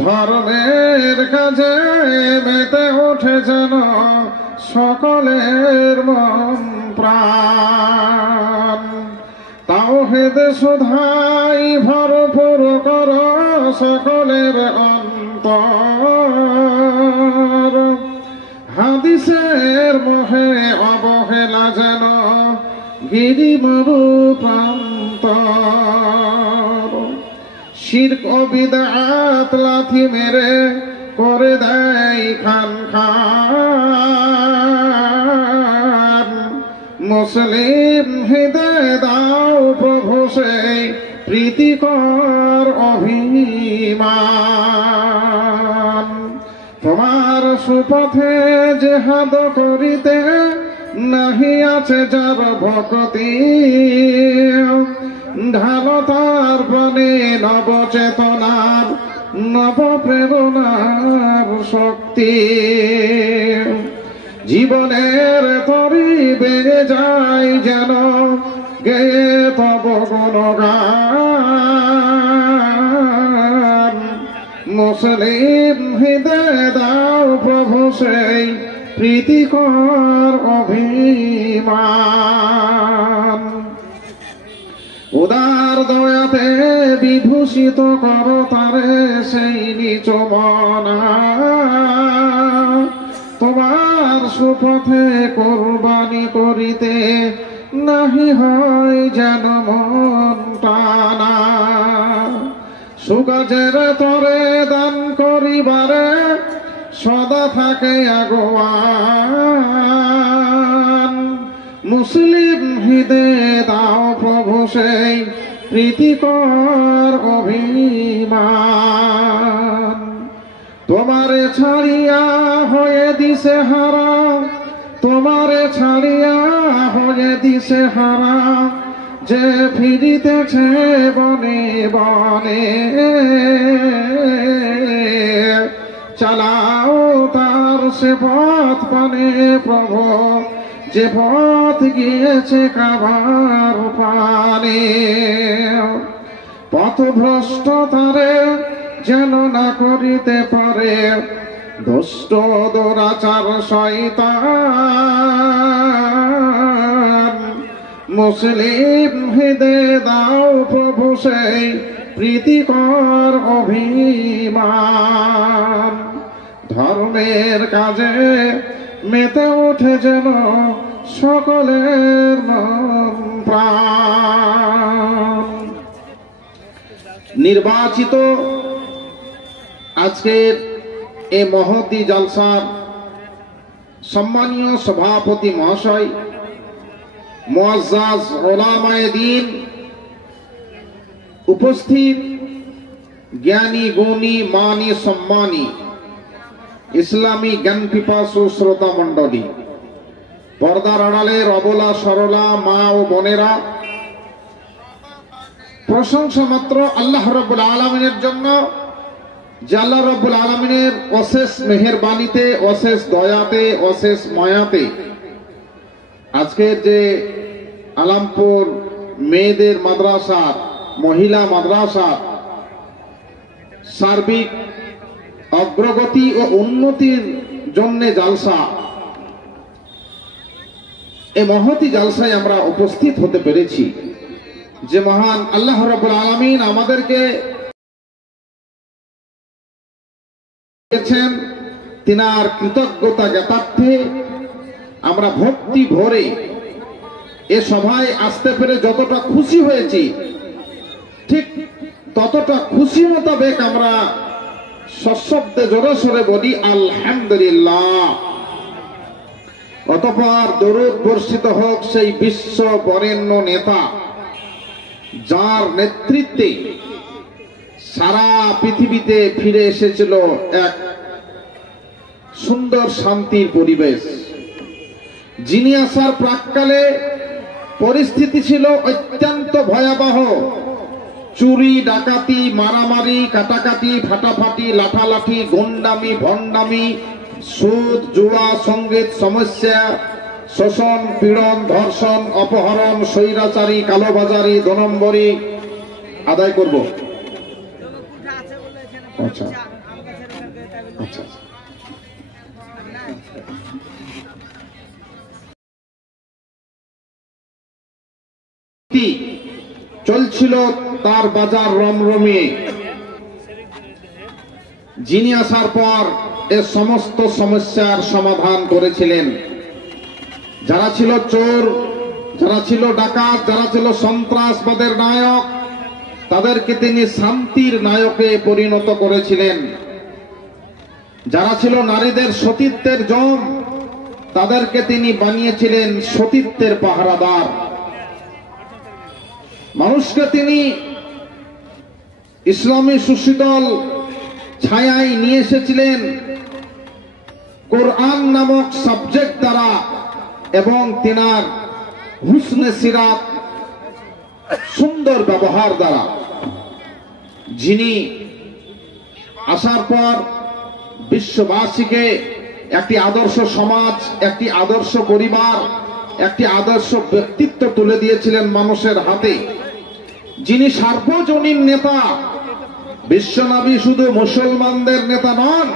ধর্মের কাজে মেতে ওঠে যেন সকলের মন প্রাণ। তাওহীদ সুধাই ভরপুর কর সকলের অন্তর। হাদিসের মোহে অবহেলা যেন গিরি মরু প্রান্তর। শিরক ও বিদআত লাথি মেরে করে দেয় খান খান। মুসলিম হৃদয় দাও প্রভু সেই প্রীতিকর অভিমান। তোমার সুপথে জেহাদ করিতে নাহি আছে যার ভক্তি। ঢালো তার প্রাণে নবচেতনার নবপ্রেরণার শক্তি। জীবনের তরি বেড়ে যায় যেন গেয়ে তব গুণগান। মুসলিম হৃদয় দাও প্রভু সেই প্রীতিকর অভিমান। উদার দয়াতে বিভূষিত কর তারে সেই নিচ মনা। তোমার সুপথে কোরবানি করিতে নাহি হয় যেন মন টানা। সুকাজের তরে দান করিবারে সদা থাকে আগুয়ান। মুসলিম হৃদয়ে দাও প্রভু সেই প্রীতিকর অভিমান। তোমারে ছাড়িয়া হয়ে দিশে হারা, তোমারে ছাড়িয়া হয়ে দিশে হারা যে ফিরিতেছে বনে বনে। চালাও তার সে পথ পানে প্রভু যে পথ গিয়েছে কাবার পানে। পথভ্রষ্ট তারে যেন না করিতে পারে দুষ্ট দুরাচার শয়তান। মুসলিম হৃদয়ে দাও প্রভু সেই প্রীতিকর অভিমান। ধর্মের কাজে মেতে ওঠে যেন সকলের মন প্রাণ। নির্বাচিত আজকের এই মহতী জলসার সম্মানীয় সভাপতি মহাশয়, মুআজ্জাজ উলামায়ে দ্বীন, উপস্থিত জ্ঞানী গুণী মানী সম্মানী ইসলামী জ্ঞান পিপাসু শ্রোতা মণ্ডলী, পর্দার আড়ালের অবলা সরলা মা ও বোনেরা, প্রশংসা মাত্র আল্লাহ রাব্বুল আলামিনের জন্য, যে আল্লাহ রাব্বুল আলামিনের অশেষ মেহেরবানিতে, অশেষ দয়াতে, অশেষ মায়াতে আজকের যে আলামপুর মেয়েদের মাদ্রাসা, মহিলা মাদ্রাসা সার্বিক অগ্রগতি ও উন্নতির জন্য জালসা, এই মহতী জালসায় আমরা উপস্থিত হতে পেরেছি। যে মহান আল্লাহ রাব্বুল আলামিন আমাদেরকে দিয়েছেন, তিনার কৃতজ্ঞতা জ্ঞাতার্থে আমরা ভক্তি ভরে এ সভায় আসতে পেরে যতটা খুশি হয়েছি, ঠিক ততটা খুশি মোতাবেক আমরা সশব্দে জোরে সরে বলি আলহামদুলিল্লাহ। অতঃপর দরুদ বর্ষিত হোক সেই বিশ্ব বরেণ্য নেতা, যার নেতৃত্বে সারা পৃথিবীতে ফিরে এসেছিল এক সুন্দর শান্তির পরিবেশ। যিনি আসার প্রাক্কালে পরিস্থিতি ছিল অত্যন্ত ভয়াবহ। চুরি, ডাকাতি, মারামারি, কাটাকাটি, ফাটাফাটি, লাঠালাঠি, গুন্ডামি, ভণ্ডামি, সুদ, জুয়া, সঙ্গীত, সমস্যা, শোষণ, পীড়ন, ধর্ষণ, অপহরণ, স্বৈরাচারী, কালোবাজারি, 2 নম্বরি আদায় করব। আচ্ছা আচ্ছা চলছিল তার বাজার রমরমিয়ে। যিনি আসার পর এ সমস্ত সমস্যার সমাধান করেছিলেন। যারা ছিল চোর, যারা ছিল ডাকাত, যারা ছিল সন্ত্রাসবাদের নায়ক, তাদেরকে তিনি শান্তির নায়কে পরিণত করেছিলেন। যারা ছিল নারীদের সতীত্বের জম, তাদেরকে তিনি বানিয়েছিলেন সতীত্বের পাহারাদার। মানুষকে তিনি ইসলামী সুশীতল ছায়ায় নিয়ে এসেছিলেন কোরআন নামক সাবজেক্ট দ্বারা এবং তিনার হুসনে সিরাত সুন্দর ব্যবহার দ্বারা। যিনি আসার পর বিশ্ববাসীকে একটি আদর্শ সমাজ, একটি আদর্শ পরিবার, একটি আদর্শ ব্যক্তিত্ব তুলে দিয়েছিলেন মানুষের হাতে। যিনি সার্বজনীন নেতা, বিশ্বনবী শুধু মুসলমানদের নেতা নন,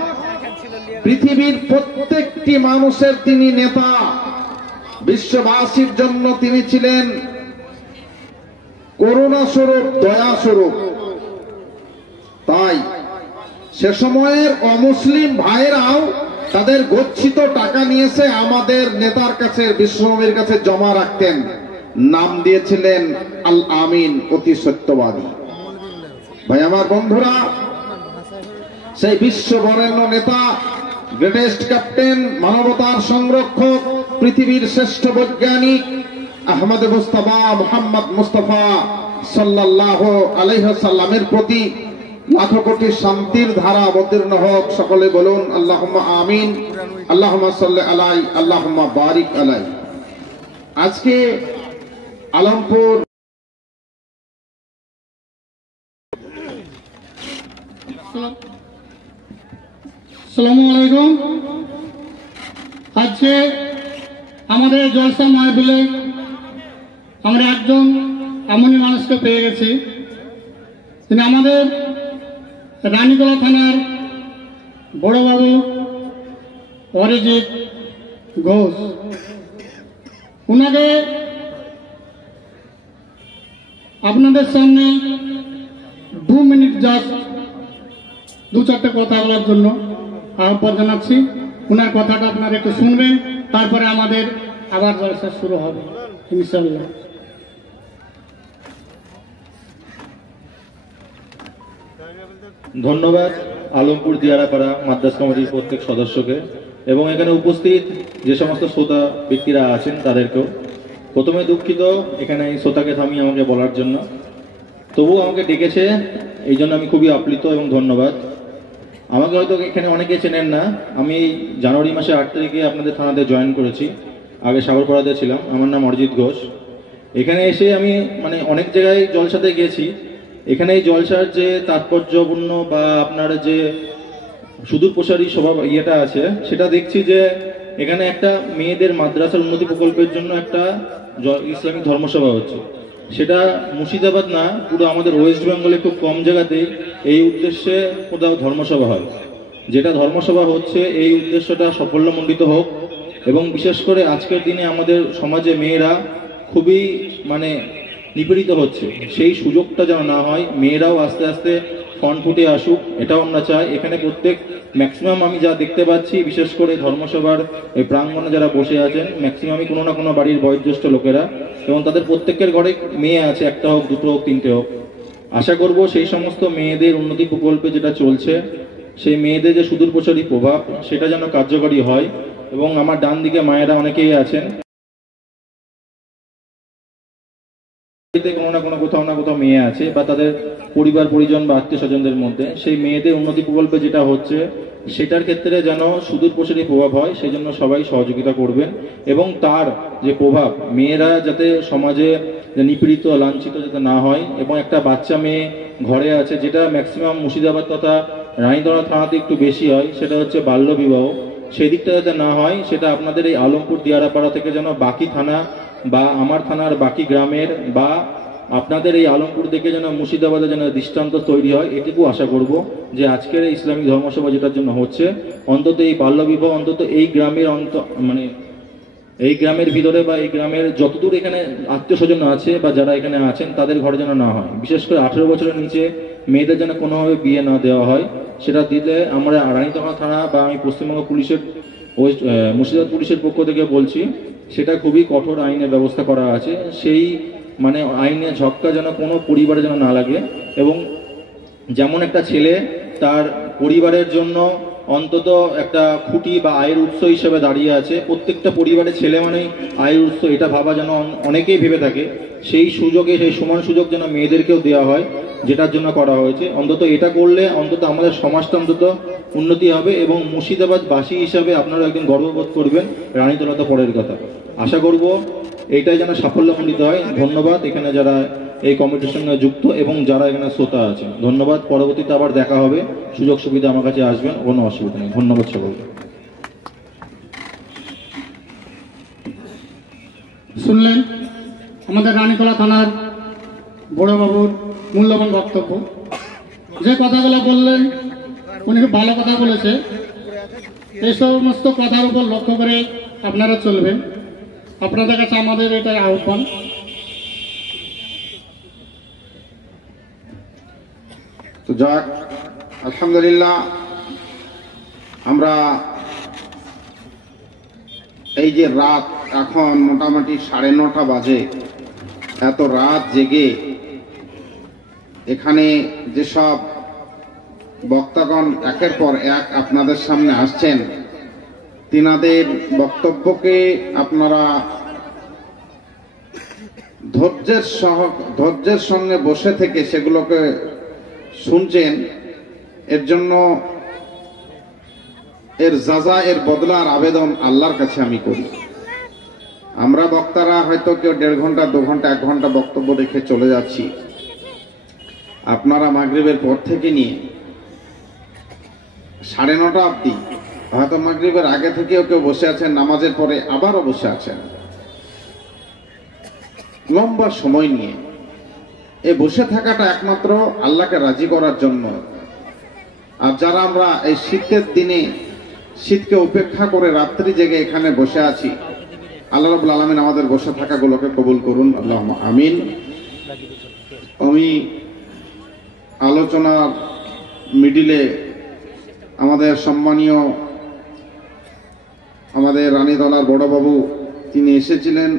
পৃথিবীর প্রত্যেকটি মানুষের তিনি নেতা। বিশ্ববাসীর জন্য তিনি ছিলেন করুণা স্বরূপ, দয়া স্বরূপ। তাই সে সময়ের অমুসলিম ভাইরাও তাদের গচ্ছিত টাকা নিয়েছে আমাদের নেতার কাছে, বিশ্বনবীর কাছে জমা রাখতেন। নাম দিয়েছিলেন আল আমিন, অতি সত্যবাদী। ভাই আমার বন্ধুরা, সেই বিশ্ববরেণ্য নেতা, গ্রেটেস্ট ক্যাপ্টেন, মানবতার সংরক্ষক, পৃথিবীর শ্রেষ্ঠ বৈজ্ঞানিক আহমদ মুস্তাফা, মুহাম্মদ মুস্তাফা সাল্লাল্লাহু আলাইহি ওয়াসাল্লামের প্রতি লাখো কোটি শান্তির ধারা অবতীর্ণ হোক। সকলে বলুন আল্লাহুম্মা আমিন, আল্লাহুম্মা সাল্লি আলাই, আল্লাহুম্মা বারিক আলাই। আজকে আলমপুর আসসালামু আলাইকুম। আজকে আমাদের জলসা মাহফিলে আমরা একজন এমনই মানুষকে পেয়ে গেছি, তিনি আমাদের রানীগোলা থানার বড়বাবু অরিজিৎ ঘোষ। ওনাকে আপনাদের সামনে 2 মিনিট জাস্ট 2-4টে কথা বলার জন্য আহ্বান জানাচ্ছি। ওনার কথাটা আপনারা একটু শুনবেন, তারপরে আমাদের আবার জলসা শুরু হবে ইনশাআল্লাহ। ধন্যবাদ আলমপুর দিয়ারাপাড়া মাদ্রাসা কমিটির প্রত্যেক সদস্যকে এবং এখানে উপস্থিত যে সমস্ত শ্রোতা ব্যক্তিরা আছেন তাদেরকেও। প্রথমে দুঃখিত এখানে এই শ্রোতাকে থামিয়ে আমাকে বলার জন্য, তবুও আমাকে ডেকেছে, এই জন্য আমি খুবই আপ্লুত এবং ধন্যবাদ। আমাকে হয়তো এখানে অনেকে চেনেন না, আমি জানুয়ারি মাসের 8 তারিখে আপনাদের থানাতে জয়েন করেছি। আগে সাগরপাড়াতে ছিলাম। আমার নাম অরিজিৎ ঘোষ। এখানে এসে আমি অনেক জায়গায় জলসাতে গেছি। এখানে এই জলসার যে তাৎপর্যপূর্ণ বা আপনার যে সুদূর প্রসারী স্বভাব ইয়েটা আছে, সেটা দেখছি যে এখানে একটা মেয়েদের মাদ্রাসার উন্নতি প্রকল্পের জন্য একটা ইসলামিক ধর্মসভা হচ্ছে। সেটা মুর্শিদাবাদ না, পুরো আমাদের ওয়েস্ট বেঙ্গলে খুব কম জায়গাতেই এই উদ্দেশ্যে কোথাও ধর্মসভা হয়। যেটা ধর্মসভা হচ্ছে, এই উদ্দেশ্যটা সাফল্যমণ্ডিত হোক এবং বিশেষ করে আজকের দিনে আমাদের সমাজে মেয়েরা খুবই নিপীড়িত হচ্ছে, সেই সুযোগটা যেন না হয়। মেয়েরাও আস্তে আস্তে ফ্রন্ট ফুটে আসুক, এটাও আমরা চাই। এখানে প্রত্যেক ম্যাক্সিমাম আমি যা দেখতে পাচ্ছি, বিশেষ করে ধর্মসভার এই প্রাঙ্গণে যারা বসে আছেন, ম্যাক্সিমামই কোনো না কোনো বাড়ির বয়োজ্যেষ্ঠ লোকেরা, এবং তাদের প্রত্যেকের ঘরে মেয়ে আছে, একটা হোক, দুটো হোক, তিনটে হোক। আশা করব সেই সমস্ত মেয়েদের উন্নতি প্রকল্পে যেটা চলছে, সেই মেয়েদের যে সুদূর প্রসারী প্রভাব, সেটা যেন কার্যকরী হয়। এবং আমার ডান দিকে মায়েরা অনেকেই আছেন, কোনো না কোনো কোথাও না কোথাও মেয়ে আছে বা তাদের পরিবার পরিজন বা আত্মীয় স্বজনদের মধ্যে, সেই মেয়েদের উন্নতি প্রকল্পে যেটা হচ্ছে সেটার ক্ষেত্রে যেন সুদূর প্রসারী প্রভাব হয়, সেই জন্য সবাই সহযোগিতা করবেন। এবং তার যে প্রভাব, মেয়েরা যাতে সমাজে নিপীড়িত লাঞ্ছিত যাতে না হয়, এবং একটা বাচ্চা মেয়ে ঘরে আছে, যেটা ম্যাক্সিমাম মুর্শিদাবাদ তথা রানীতলা থানাতে একটু বেশি হয়, সেটা হচ্ছে বাল্য বিবাহ। সেই দিকটা যাতে না হয়, সেটা আপনাদের এই আলমপুর দিয়ারাপাড়া থেকে যেন বাকি থানা বা আমার থানার বাকি গ্রামের বা আপনাদের এই আলমপুর দেখে যেন মুর্শিদাবাদে যেন দৃষ্টান্ত তৈরি হয়, এটুকু আশা করব যে আজকের এই ইসলামিক ধর্মসভা যেটার জন্য হচ্ছে, অন্তত এই বাল্যবিবাহ অন্তত এই গ্রামের মানে এই গ্রামের ভিতরে বা এই গ্রামের যতদূর এখানে আত্মীয় স্বজন আছে বা যারা এখানে আছেন তাদের ঘরে যেন না হয়। বিশেষ করে 18 বছরের নিচে মেয়েদের যেন কোনোভাবে বিয়ে না দেওয়া হয়। সেটা দিলে আমরা রানীতলা থানা বা আমি পশ্চিমবঙ্গ পুলিশের মুর্শিদাবাদ পুলিশের পক্ষ থেকে বলছি, সেটা খুবই কঠোর আইনের ব্যবস্থা করা আছে। সেই মানে আইনে ঝক্কা যেন কোনো পরিবারে যেন না লাগে। এবং যেমন একটা ছেলে তার পরিবারের জন্য অন্তত একটা খুঁটি বা আয়ের উৎস হিসেবে দাঁড়িয়ে আছে, প্রত্যেকটা পরিবারের ছেলে মানেই আয়ের উৎস, এটা ভাবা যেন অনেকেই ভেবে থাকে। সেই সুযোগে সেই সমান সুযোগ যেন মেয়েদেরকেও দেওয়া হয়, যেটার জন্য করা হয়েছে। অন্তত এটা করলে অন্তত আমাদের সমাজটা অন্তত উন্নতি হবে এবং মুর্শিদাবাদবাসী হিসাবে আপনারা একদিন গর্ববোধ করবেন। রানীতলা তো পরের কথা, আশা করব এইটাই যেন সাফল্যমণ্ডিত হয়। ধন্যবাদ এখানে যারা এই কমিটির সঙ্গে যুক্ত এবং যারা এখানে শ্রোতা আছেন, ধন্যবাদ। পরবর্তীতে আবার দেখা হবে, সুযোগ সুবিধা আমার কাছে আসবেন, কোনো অসুবিধা নেই। ধন্যবাদ সকলকে। শুনলেন আমাদের রানীতলা থানার বড়বাবুর মূল্যবান বক্তব্য। যে কথাগুলো বললেন উনি খুব ভালো কথা বলেছে। এই সমস্ত কথার উপর লক্ষ্য করে আপনারা চলবেন। আপনাদের কাছে আমাদের এটাই আহ্বান। তো যাক, আলহামদুলিল্লাহ, আমরা এই যে রাত এখন মোটামুটি 9:30 বাজে, এত রাত জেগে এখানে যেসব বক্তাগণ একের পর এক আপনাদের সামনে আসছেন, তিনাদের বক্তব্যকে আপনারা ধৈর্যের সঙ্গে বসে থেকে সেগুলোকে শুনছেন, এর জন্য এর যাজা, এর বদলার আবেদন আল্লাহর কাছে আমি করি। আমরা বক্তারা হয়তো কেউ 1.5 ঘন্টা, 2 ঘন্টা, 1 ঘন্টা বক্তব্য রেখে চলে যাচ্ছি। আপনারা মাগরিবের পর থেকে নিয়ে 9:30 অবধি, হয়তো মাগরিবের আগে থেকেও কেউ বসে আছেন, নামাজের পরে আবারও বসে আছেন, লম্বা সময় নিয়ে। এই বসে থাকাটা একমাত্র আল্লাহকে রাজি করার জন্য। আর যারা আমরা এই শীতের দিনে শীতকে উপেক্ষা করে রাত্রি জেগে এখানে বসে আছি, আল্লাহ রাব্বুল আলামিন আমাদের বসে থাকাগুলোকে কবুল করুন, আল্লাহুম্মা আমিন। আমি আলোচনার মিডিলে আমাদের সম্মানীয় আমাদের রানীতলার বড়বাবু তিনি এসেছিলেন,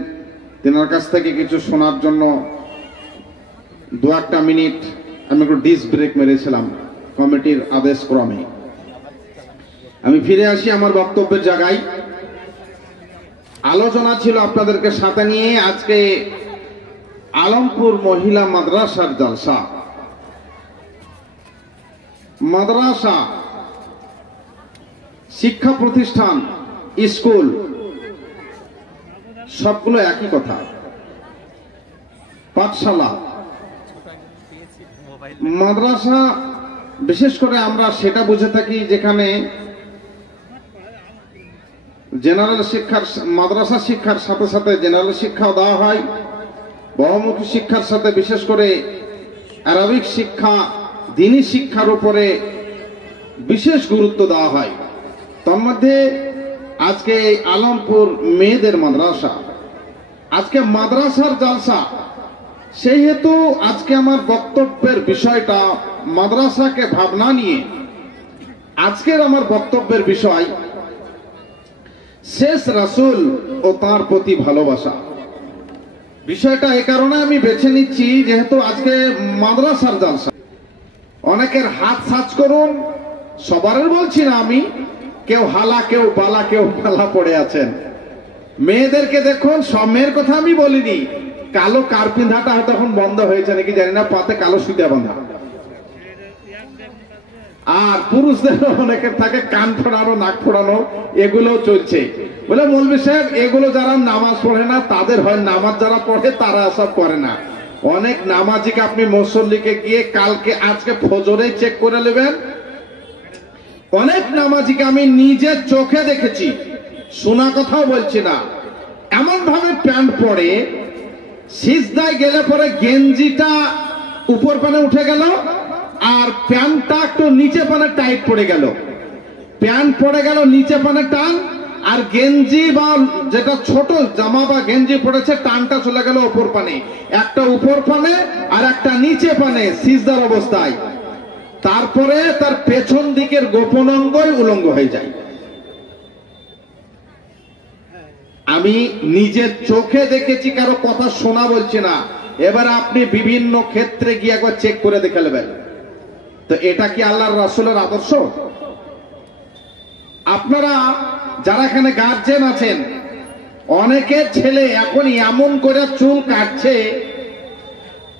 তেনার কাছ থেকে কিছু শোনার জন্য 2-1 মিনিট আমি একটু ডিস ব্রেক মেরেছিলাম কমিটির আদেশ ক্রমে। আমি ফিরে আসি আমার বক্তব্যের জায়গায়। আলোচনা ছিল আপনাদেরকে সাথে নিয়ে আজকে আলমপুর মহিলা মাদ্রাসার জলসা। মাদ্রাসা শিক্ষা প্রতিষ্ঠান, স্কুল সবগুলো একই কথা। পাঠশালা, মাদ্রাসা বিশেষ করে আমরা সেটা বুঝে থাকি যেখানে জেনারেল শিক্ষার, মাদ্রাসা শিক্ষার সাথে সাথে জেনারেল শিক্ষাও দেওয়া হয়, বহুমুখী শিক্ষার সাথে বিশেষ করে আরবিক শিক্ষা, দ্বীনি শিক্ষার উপরে বিশেষ গুরুত্ব দেওয়া হয়। তন্মধ্যে আজকে আলমপুর মেয়েদের মাদ্রাসা, আজকে মাদ্রাসার জলসা, সেই হেতু আজকে আমার বক্তব্যের বিষয়টা মাদ্রাসাকে ভাবনা নিয়ে। আজকের আমার বক্তব্যের বিষয় শেষ রাসূল ও তার প্রতি ভালোবাসা। বিষয়টা এই কারণে আমি বেছে নিচ্ছি যেহেতু আজকে মাদ্রাসার জলসা। অনেকের হাত সাজ করুন, সবারই বলছি না আমি, কেউ হালা, কেউ বালা, কেউ পালা পড়ে আছেন। মেয়েদেরকে দেখুন, সব মেয়ের কথা আমি বলিনি, কালো কারপিন্ধাটা হয়তো এখন বন্ধ হয়েছে নাকি জানি না, পাতে কালো সুতা বাঁধা। আর পুরুষদের অনেকের থাকে কান ফোড়ানো, নাক ফোড়ানো, এগুলো চলছে। বলে মৌলভী সাহেব এগুলো যারা নামাজ পড়ে না তাদের হয়, নামাজ যারা পড়ে তারা সব করে না। অনেক নামাজিকে আপনি মুসল্লিকে গিয়ে কালকে আজকে ফজরে চেক করে নেবেন। অনেক নামাজিকে আমি নিজের চোখে দেখেছি, শোনা কথাও বলছি না, এমন ভাবে প্যান্ট পরে সিজদায় গেলে পরে গেঞ্জিটা উপর পানে উঠে গেল আর প্যান্টটা একটু নিচে পানে টাইট পড়ে গেল, প্যান্ট পড়ে গেল নিচে পানে টান, আর গেঞ্জি বা যেটা ছোট জামা বা গেঞ্জি পড়েছে টানটা চলে গেল উপর পানে, একটা উপর পানে আর একটা নিচে পানে সিজদার অবস্থায়। তারপরে তার পেছন দিকের গোপন অঙ্গই উলঙ্গ হয়ে যায়। আমি নিজের চোখে দেখেছি, কারো কথা শোনা বলছি না। এবার আপনি বিভিন্ন ক্ষেত্রে গিয়ে একবার চেক করে দেখে নেবেন। তো এটা কি আল্লাহর রাসূলের আদর্শ? আপনারা যারা এখানে গার্জেন আছেন, অনেকের ছেলে এখন এমন করে চুল কাটছে,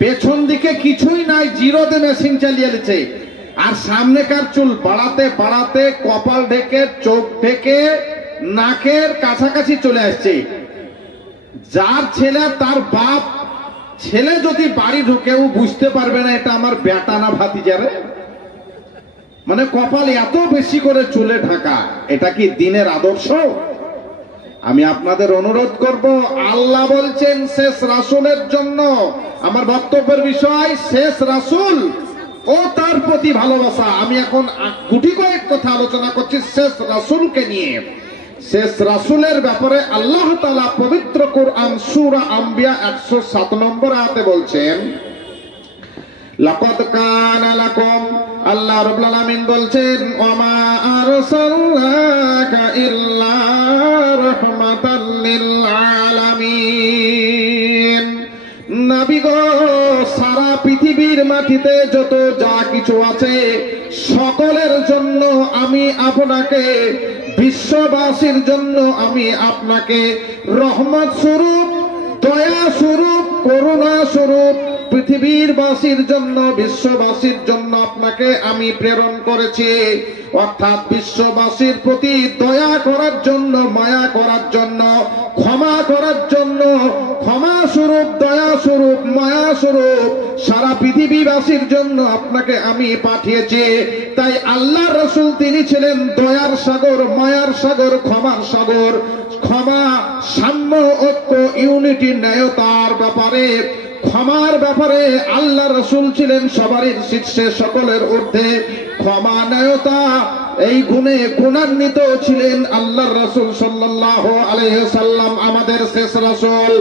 পেছন দিকে কিছুই নাই, জিরোতে মেশিন চালিয়ে নিচ্ছে, আর সামনেকার চুল বাড়াতে বাড়াতে কপাল ঢেকে চোখ ঢেকে নাকের কাছাকাছি চলে আসছে। যার ছেলে তার বাপ ছেলে যদি বাড়ি ঢুকেও বুঝতে পারবে না এটা আমার বেটা না ভাতিজারে। মানে কপাল এত বেশি করে চুলে ঢাকা, এটা কি দিনের আদর্শ? আমি আপনাদের অনুরোধ করব, আল্লাহ বলছেন শেষ রাসূলের জন্য, আমার বক্তব্যের বিষয় শেষ রাসূল ও তার প্রতি ভালোবাসা। আমি এখন গুটি কয়েক কথা আলোচনা করছি শেষ রাসূলকে নিয়ে। শেষ রাসূলের ব্যাপারে আল্লাহ তাআলা পবিত্র কোরআন সূরা আম্বিয়া 107 নম্বর আয়াতে বলছেন, লাকাদ কানা লাকুম, আল্লাহ রাব্বুল আলামিন বলছেন, ওমা আরসালনাকা ইল্লা রাহমাতাল লিল আলামিন। নবী গো, সারা পৃথিবীর মাটিতে যত যা কিছু আছে সকলের জন্য আমি আপনাকে, বিশ্ববাসীর জন্য আমি আপনাকে রহমত স্বরূপ, দয়া স্বরূপ, করুণা স্বরূপ, পৃথিবীর বাসীর জন্য, বিশ্ববাসীর জন্য আপনাকে আমি প্রেরণ করেছি। অর্থাৎ বিশ্ববাসীর প্রতি দয়া করার জন্য, মায়া করার জন্য, ক্ষমা করার জন্য, ক্ষমা স্বরূপ, দয়া স্বরূপ, মায়া স্বরূপ সারা পৃথিবীবাসীর জন্য আপনাকে আমি পাঠিয়েছি। তাই আল্লাহ রাসূল তিনি ছিলেন দয়ার সাগর, মায়ার সাগর, ক্ষমার সাগর। ক্ষমা, সাম্য, ঐক্য, ইউনিটি, ন্যায়তার ব্যাপারে, ক্ষমার ব্যাপারে আল্লাহ রাসূল ছিলেন সবারই শীর্ষে, সকলের ঊর্ধ্বে। ক্ষমা, ন্যায়তা এই গুণে গুণান্বিত ছিলেন আল্লাহর রাসূল সাল্লাল্লাহু আলাইহি ওয়াসাল্লাম, আমাদের শেষ রাসূল।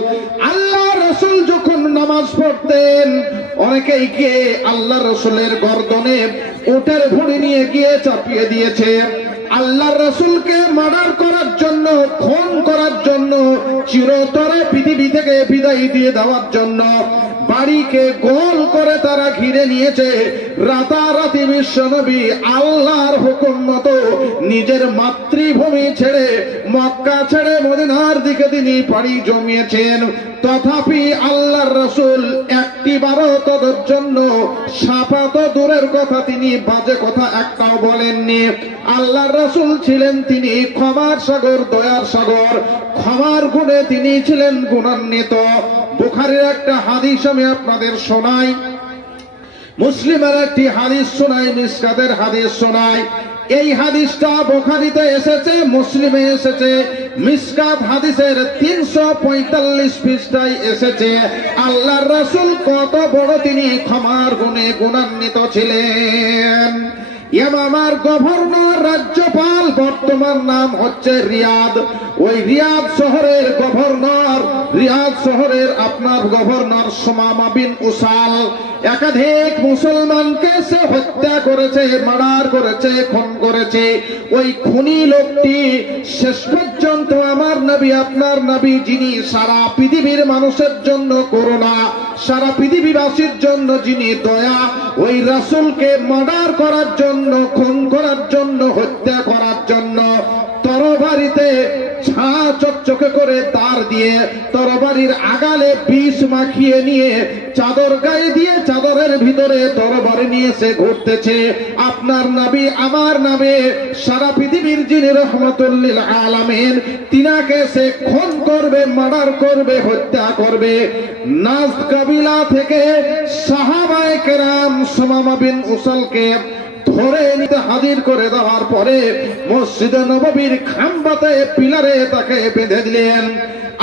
আল্লাহ রাসূল যখন নামাজ পড়তেন, অনেকেই গিয়ে আল্লাহ রাসূলের গর্দনে উটের ভুঁড়ি নিয়ে গিয়ে চাপিয়ে দিয়েছে। আল্লাহ রাসূলকে মার্ডার করার জন্য, খুন করার জন্য, চিরতরে পৃথিবী থেকে বিদায় দিয়ে দেওয়ার জন্য বাড়িকে গোল করে তারা ঘিরে নিয়েছে। রাতারাতি বিশ্বনবী আল্লাহর হুকুম মতো নিজের মাতৃভূমি ছেড়ে, মক্কা ছেড়ে মদিনার দিকে তিনি পাড়ি জমিয়েছেন। তথাপি আল্লাহর রাসূল একটিবারও তাদের জন্য সাপা তো দূরের কথা, তিনি বাজে কথা একটাও বলেননি। আল্লাহর রাসূল ছিলেন তিনি ক্ষমার সাগর, দয়ার সাগর। ক্ষমার গুণে তিনি ছিলেন গুণান্বিত। বুখারীর একটা হাদিস আমি আপনাদের শোনাই, মুসলিমের একটি হাদিস শোনাই, মিশকাতের হাদিস শোনাই। এই হাদিসটা বুখারীতে এসেছে, মুসলিমে এসেছে, মিশকাত হাদিসের 345 পৃষ্ঠায় এসেছে। আল্লাহর রাসূল কত বড় তিনি ক্ষমার গুণে গুণান্বিত ছিলেন। ইয়ামামার গভর্নর, রাজ্যপাল, বর্তমান নাম হচ্ছে রিয়াদ। ওই রিয়াদ শহরের গভর্নর, রিয়াদ শহরের আপনার গভর্নর সুমামা বিন উসাল একাধিক মুসলমানকে সে হত্যা করেছে, মার্ডার করেছে, খুন করেছে। ওই খুনি লোকটি শেষ পর্যন্ত আমার নবী, আপনার নবী, যিনি সারা পৃথিবীর মানুষের জন্য করুণা, সারা পৃথিবীবাসীর জন্য যিনি দয়া, ওই রাসূলকে মার্ডার করার জন্য, খুন করার জন্য, হত্যা করার জন্য তরবারিতে ছা চকচকে করে তার দিয়ে তরবারির আগালে বিষ মাখিয়ে নিয়ে চাদর গায়ে দিয়ে চাদরের ভিতরে তরবারি নিয়ে সে ঘুরতেছে। আপনার নবী, আমার নবী, সারা পৃথিবীর যিনি রহমতুল লিল আলামিন, তিনাকে সে খুন করবে, মার্ডার করবে, হত্যা করবে। নাজদ কবিলা থেকে সাহাবায়ে কেরাম সুমামা বিন উসালকে ধরে নিতে হাজির করে দেওয়ার পরে মসজিদে নববীর খাম্বাতে পিলারে তাকে বেঁধে দিলেন।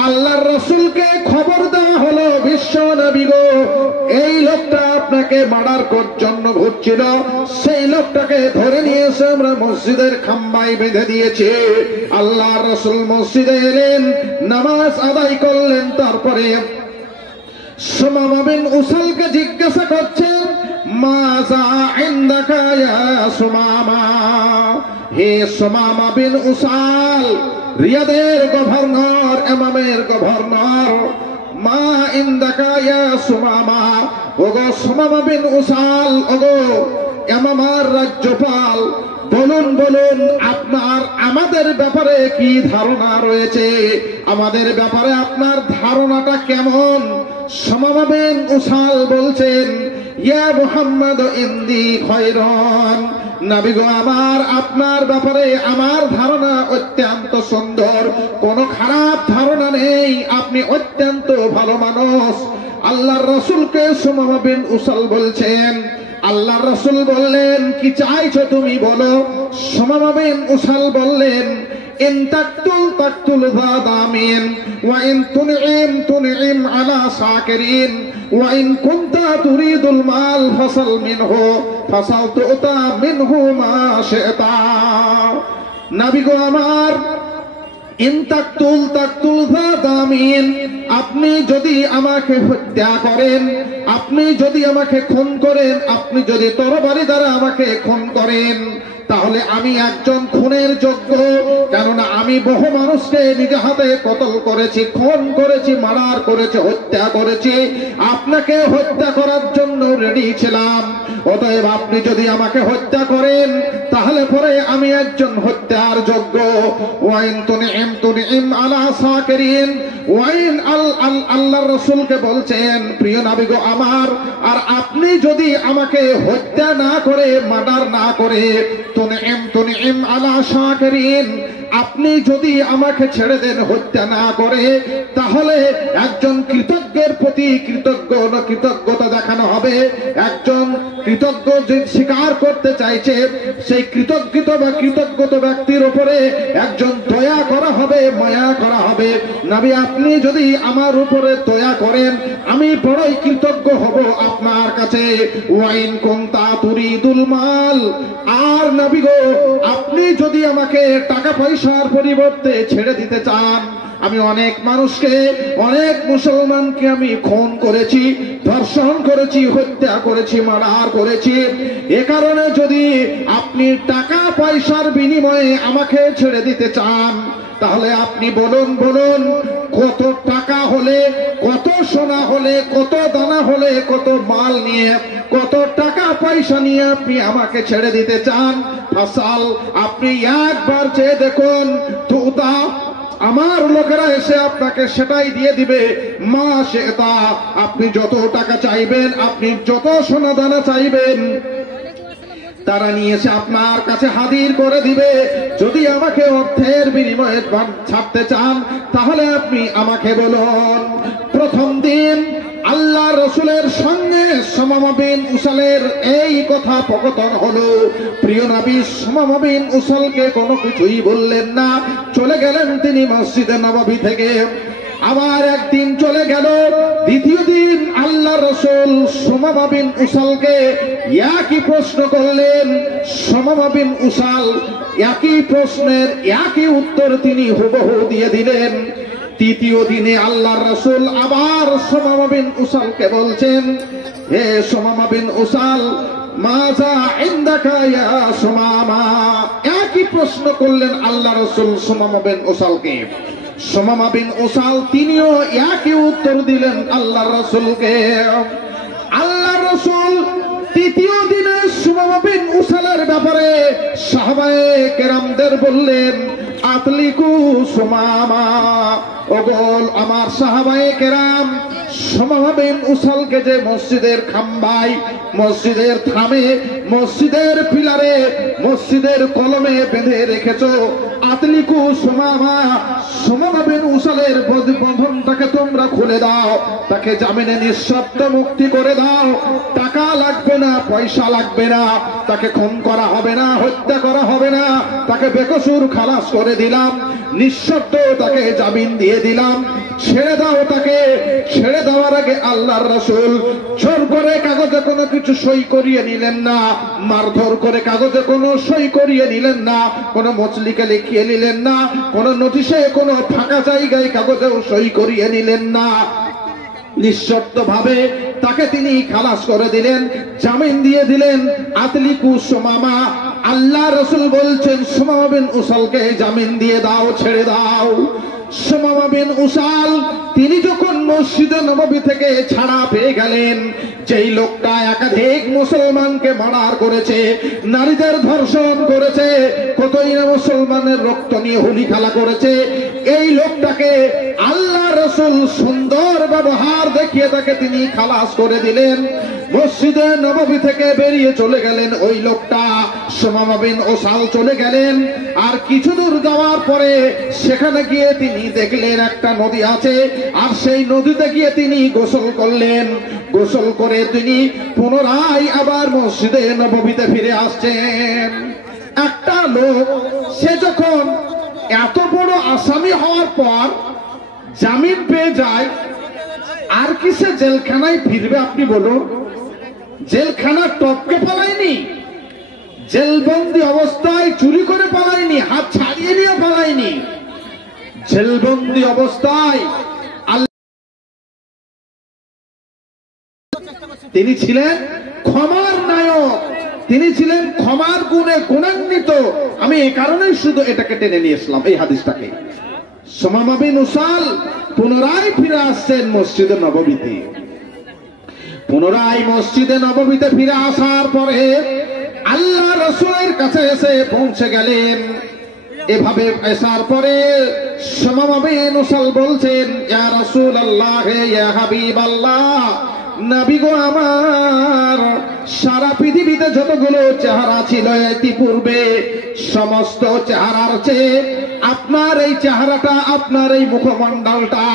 আল্লাহর রাসূলকে খবর দেওয়া হলো, বিশ্ব নবী গো, এই লোকটা আপনাকে মার্ডার করার জন্য ঘুরছিল, সেই লোকটাকে ধরে নিয়ে এসে আমরা মসজিদের খাম্বায় বেঁধে দিয়েছি। আল্লাহর রাসূল মসজিদে এলেন, নামাজ আদায় করলেন, তারপরে সুমামা বিন উসালকে জিজ্ঞাসা করছেন, মাযা ইনদাকা ইয়া সুমামা, হে সুমামা বিন উসাল, রিয়াদের গভর্নর, এমামের গভর্নর, মা ইনদাকা ইয়া সুমামা, ওগো সুমামা বিন উসাল, ওগো এমামার রাজ্যপাল, বলুন বলুন আপনার আমাদের ব্যাপারে কি ধারণা রয়েছে, আমাদের ব্যাপারে আপনার ধারণাটা কেমন? সুমামা বিন উসাল বলছেন, ইয়া মুহাম্মদ ইন্দি খায়রান, নবী গো, আমার আপনার ব্যাপারে আমার ধারণা অত্যন্ত সুন্দর, কোনো খারাপ ধারণা নেই, আপনি অত্যন্ত ভালো মানুষ। আল্লাহর রাসূলকে সুমামা বিন উসাল বলছেন। আল্লাহর রাসূল বললেন, কি চাইছো তুমি বলো। সুমামা বিন উসাল বললেন, ইন তাকতুল তাকতুল যাদামিন ওয়া ইন তুনইম তুনইম আলা শাকিরিন ওয়া ইন কুনতা তুরিদুল মাল ফাসাল মিনহু ফাসাল তুতা মিনহু মা শি'তা। নবী গো আমার, ইন তাকতুল তাকতুল যাদামিন, আপনি যদি আমাকে হত্যা করেন, আপনি যদি আমাকে খুন করেন, আপনি যদি তরবারি দ্বারা আমাকে খুন করেন, তাহলে আমি একজন খুনের যোগ্য, কেননা আমি বহু মানুষকে নিজে হাতে কতল করেছি, খুন করেছি, মার্ডার করেছি, হত্যা করেছি, আপনাকে হত্যা করার জন্য রেডি ছিলাম। অতএব আপনি যদি আমাকে হত্যা করেন, তাহলে পরে আমি একজন হত্যার যোগ্য। ওয়াইন তুনইম তুনইম আলা শাকিরিন, ওয়াইন আল্লাহর রাসূলকে বলছেন, প্রিয় নবী গো আমার, আর আপনি যদি আমাকে হত্যা না করে, মার্ডার না করে, তুনইম তুনইম আলা শাকিরিন, আপনি যদি আমাকে ছেড়ে দেন, হত্যা না করে, তাহলে একজন কৃতজ্ঞের প্রতি কৃতজ্ঞতা দেখানো হবে। একজন কৃতজ্ঞ যে স্বীকার করতে চাইছে, সেই কৃতজ্ঞত ব্যক্তির উপরে একজন দয়া করা হবে, মায়া করা হবে। নবী, আপনি যদি আমার উপরে দয়া করেন, আমি বড়ই কৃতজ্ঞ হব আপনার কাছে। ওয়াইন কুনতা তুরিদুল মাল, আর নবী গো, আপনি যদি আমাকে টাকা পয়সার পরিবর্তে ছেড়ে দিতে চান, আমি অনেক মানুষকে, অনেক মুসলমানকে আমি খুন করেছি, ধর্ষণ করেছি, হত্যা করেছি, মার্ডার করেছি, এ কারণে যদি আপনি টাকা পয়সার বিনিময়ে আমাকে ছেড়ে দিতে চান, তাহলে আপনি বলুন বলুন, কত টাকা হলে, কত সোনা হলে, কত দানা হলে, কত মাল নিয়ে, কত টাকা পয়সা নিয়ে আপনি আমাকে ছেড়ে দিতে চান? ফাসাল, আপনি একবার চেয়ে দেখুন, তুতা, আমার লোকেরা এসে আপনাকে সেটাই দিয়ে দিবে। মা শি'তা, আপনি যত টাকা চাইবেন, আপনি যত সোনা দানা চাইবেন, তারা নিয়ে এসে আপনার কাছে হাজির করে দিবে। যদি আমাকে অর্থের বিনিময়ে ছাড়তে চান, তাহলে আপনি আমাকে বলুন। প্রথম দিন আল্লাহ রসুলের সঙ্গে সুমামা বিন উসালের এই কথা প্রকটন হলো। প্রিয় নবী সুমামা বিন উসালকে কোনো কিছুই বললেন না, চলে গেলেন তিনি মসজিদে নববী থেকে। আবার একদিন চলে গেল, দ্বিতীয় দিন আল্লাহ রসুল সুমামা বিন উসালকে একই প্রশ্ন করলেন। সুমামা বিন উসাল একই প্রশ্নের একই উত্তর তিনি হুবহু দিয়ে দিলেন। তৃতীয় দিনে আল্লাহর রাসূল আবার সুমামা বিন উসালকে বলছেন, হে সুমামা বিন উসাল, মাযা ইনদাকা ইয়া সুমামা। একই প্রশ্ন করলেন আল্লাহ রাসূল সুমামা বিন উসালকে। সুমামা বিন উসাল তিনিও একই উত্তর দিলেন আল্লাহর রাসূলকে। আল্লাহর রাসূল তৃতীয় দিনে সুমামা বিন উসালের ব্যাপারে সাহাবায়ে কেরামদের বললেন, আতলিকু সুমামা, ওগোল আমার সাহাবায়ে কেরাম, সুমামা বিন উসালকে যে মসজিদের খাম্বায়, মসজিদের থামে, মসজিদের পিলারে, মসজিদের কলমে বেঁধে রেখেছো, আতলিকু সুমামা, সুমামা বিন উসালের বন্ধনটাকে তোমরা খুলে দাও, তাকে জামিনে নিঃশর্ত মুক্তি করে দাও। টাকা লাগবে না, পয়সা লাগবে না, তাকে খুন করা হবে না, হত্যা করা হবে না, তাকে বেকসুর খালাস করে দিলাম, নিঃশর্ত তাকে জামিন দিয়ে দিলাম, ছেড়ে দাও তাকে। ছেড়ে দেওয়ার আগে আল্লাহর রাসূল জোর করে কাগজে কোনো কিছু সই করিয়ে নিলেন না, মারধর করে কাগজে কোনো সই করিয়ে নিলেন না, কোনো মচলিকে লিখিয়ে নিলেন না, কোনো নোটিশে কোনো ফাঁকা জায়গায় কাগজেও সই করিয়ে নিলেন না। নিঃশর্ত ভাবে তাকে তিনি খালাস করে দিলেন, জামিন দিয়ে দিলেন। আতলিকু সুমামা, আল্লাহ রাসূল বলছেন সুমামা বিন উসালকে জামিন দিয়ে দাও, ছেড়ে দাও। সুমামা বিন উসাল তিনি যখন মসজিদে নববী থেকে ছাড়া পেয়ে গেলেন, যেই লোকটা একাধিক মুসলমানকে মার্ডার করেছে, নারীদের ধর্ষণ করেছে, কতই না মুসলমানের রক্ত নিয়ে হোলি খেলা করেছে, এই লোকটাকে আল্লাহ রাসূল সুন্দর ব্যবহার দেখিয়ে তাকে তিনি খালাস করে দিলেন। মসজিদে নববী থেকে বেরিয়ে চলে গেলেন ওই লোকটা, সুমামা বিন উসাল চলে গেলেন। আর কিছু দূর যাওয়ার পরে সেখানে গিয়ে তিনি দেখলেন একটা নদী আছে, আর সেই নদীতে গিয়ে তিনি গোসল করলেন। গোসল করে তিনি পুনরায় আবার মসজিদে নববীতে ফিরে আসছেন। একটা লোক সে যখন এত বড় আসামি হওয়ার পর জামিন পেয়ে যায়, আর কি সে জেলখানায় ফিরবে? আপনি বলুন। জেলখানা টপকে পালায়নি, জেলবন্দি অবস্থায় চুরি করে পালায়নি, হাত ছাড়িয়ে নিয়ে পালায়নি, জেলবন্দি অবস্থায় তিনি ছিলেন ক্ষমার নায়ক, তিনি ছিলেন ক্ষমার গুণে গুণান্বিত। আমি এই কারণেই শুধু এটাকে টেনে নিয়ে আসলাম, এই হাদিসটাকে। সুমামা বিন উসাল পুনরায় ফিরে আসছেন মসজিদে নববীতে। পুনরায় মসজিদে নববীতে ফিরে আসার পরে আল্লাহ রাসূলের কাছে এসে পৌঁছে গেলেন। এভাবে আসার পরে সুমামা বিন উসাল বলছেন, ইয়া রাসূলুল্লাহ, ইয়া হাবিবাল্লাহ, নবী গো আমার, সারা পৃথিবীতে যতগুলো চেহারা ছিল ইতিপূর্বে সমস্ত চেহারার চেয়ে আপনার এই চেহারাটা, আপনার এই মুখমণ্ডলটা,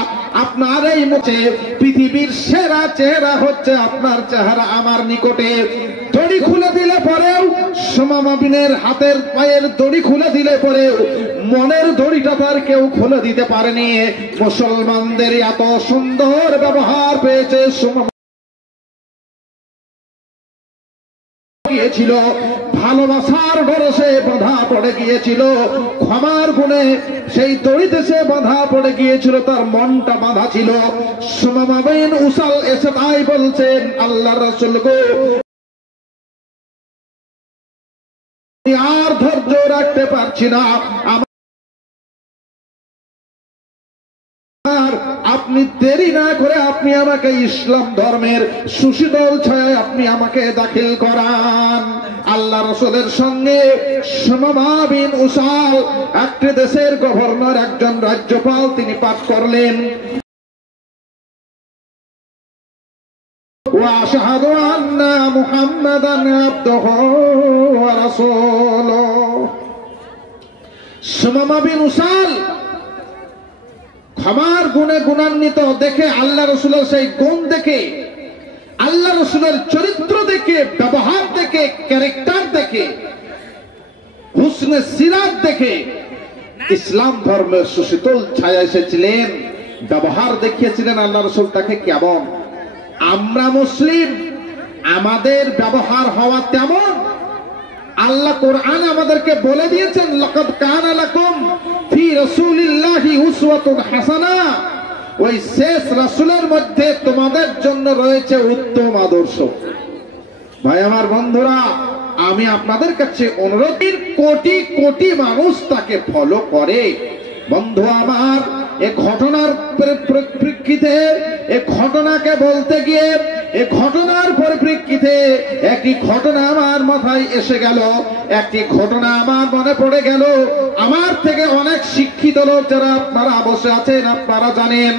আপনার এই মুখে পৃথিবীর সেরা চেহারা হচ্ছে আপনার চেহারা আমার নিকটে। দড়ি খুলে দিলে পরেও, সুমামা বিনের হাতের পায়ের দড়ি খুলে দিলে পরেও মনের দড়িটা তার কেউ খুলে দিতে পারেনি। মুসলমানদের এত সুন্দর ব্যবহার পেয়েছে সুমামা, গিয়েছিল ভালোবাসার বরসে বাঁধা পড়ে গিয়েছিল, ক্ষমার গুণে সেই দড়িতে সে বাঁধা পড়ে গিয়েছিল, তার মনটা বাঁধা ছিল। সুমামা বিন উসাল এসে তাই বলছেন, আল্লাহর রাসূল গো, আর ধৈর্য রাখতে পারছি না, আপনি দেরি না করে আপনি আমাকে ইসলাম ধর্মের সুশীতল ছায়ায় আপনি আমাকে দাখিল করান। আল্লাহ রাসূলের সঙ্গে সুমামা বিন উসাল একটি দেশের গভর্নর, একজন রাজ্যপাল, তিনি পাঠ করলেন, ওয়া আশহাদু আন্না মুহাম্মাদান আবদুহু ওয়া রাসূলুহু। সুমামা বিন উসাল ক্ষমার গুণে গুণান্বিত দেখে, আল্লাহ রাসূলের সেই গুণ দেখে, আল্লাহ রাসূলের চরিত্র দেখে, ব্যবহার দেখে, ক্যারেক্টার দেখে, হুসনে সিরাত দেখে ইসলাম ধর্মের সুশীতল ছায়া এসেছিলেন। ব্যবহার দেখিয়েছিলেন আল্লাহ রাসূল তাকে কেমন। আমরা মুসলিম, আমাদের ব্যবহার হওয়া তেমন। আল্লাহ কোরআন আমাদেরকে বলে দিয়েছেন, লাকাদ কানা লাকুম ফি রাসূলিল্লাহি উসওয়াতুন হাসানা, ওই শেষ রাসূলের মধ্যে তোমাদের জন্য রয়েছে উত্তম আদর্শ। ভাই আমার বন্ধুরা, আমি আপনাদের কাছে অনুরোধ, কোটি কোটি মানুষ তাকে ফলো করে। বন্ধু আমার, এই ঘটনার পরিপ্রেক্ষিতে, এই ঘটনাকে বলতে গিয়ে, এই ঘটনার পরিপ্রেক্ষিতে একটি ঘটনা আমার মাথায় এসে গেল, একটি ঘটনা আমার মনে পড়ে গেল। আমার থেকে অনেক শিক্ষিত লোক যারা আপনারা বসে আছেন, আপনারা জানেন